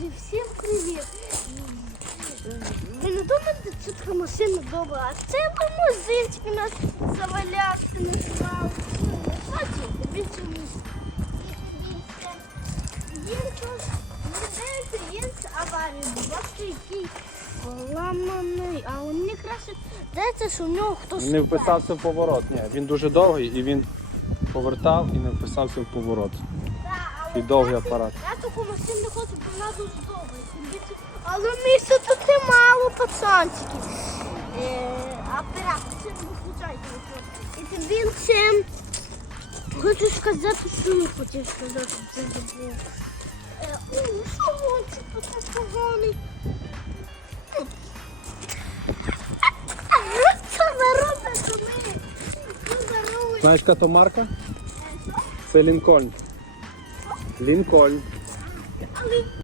Друзі, всім привіт! Ви не думаєте, що така машина добра, а це лимузинчик у нас завалявся на свалку. Бачите, більше місця. Він тут, він з бачите, який ламаний, а у них краще, здається, що у нього хтось Не вписався в поворот. Ні, він дуже довгий і він повертав і не вписався в поворот. І довгий апарат. Я таку машину не хочу, бо вона дуже довга. Але місця тут немало, пацанчики. Е, апарат, це не виключайте. І тим більше хочу сказати, що я хотів сказати, це забув. Е, О, салончик тут поганий. Знаєш, яка то марка? Це Лінкольн. Лінкольн. Але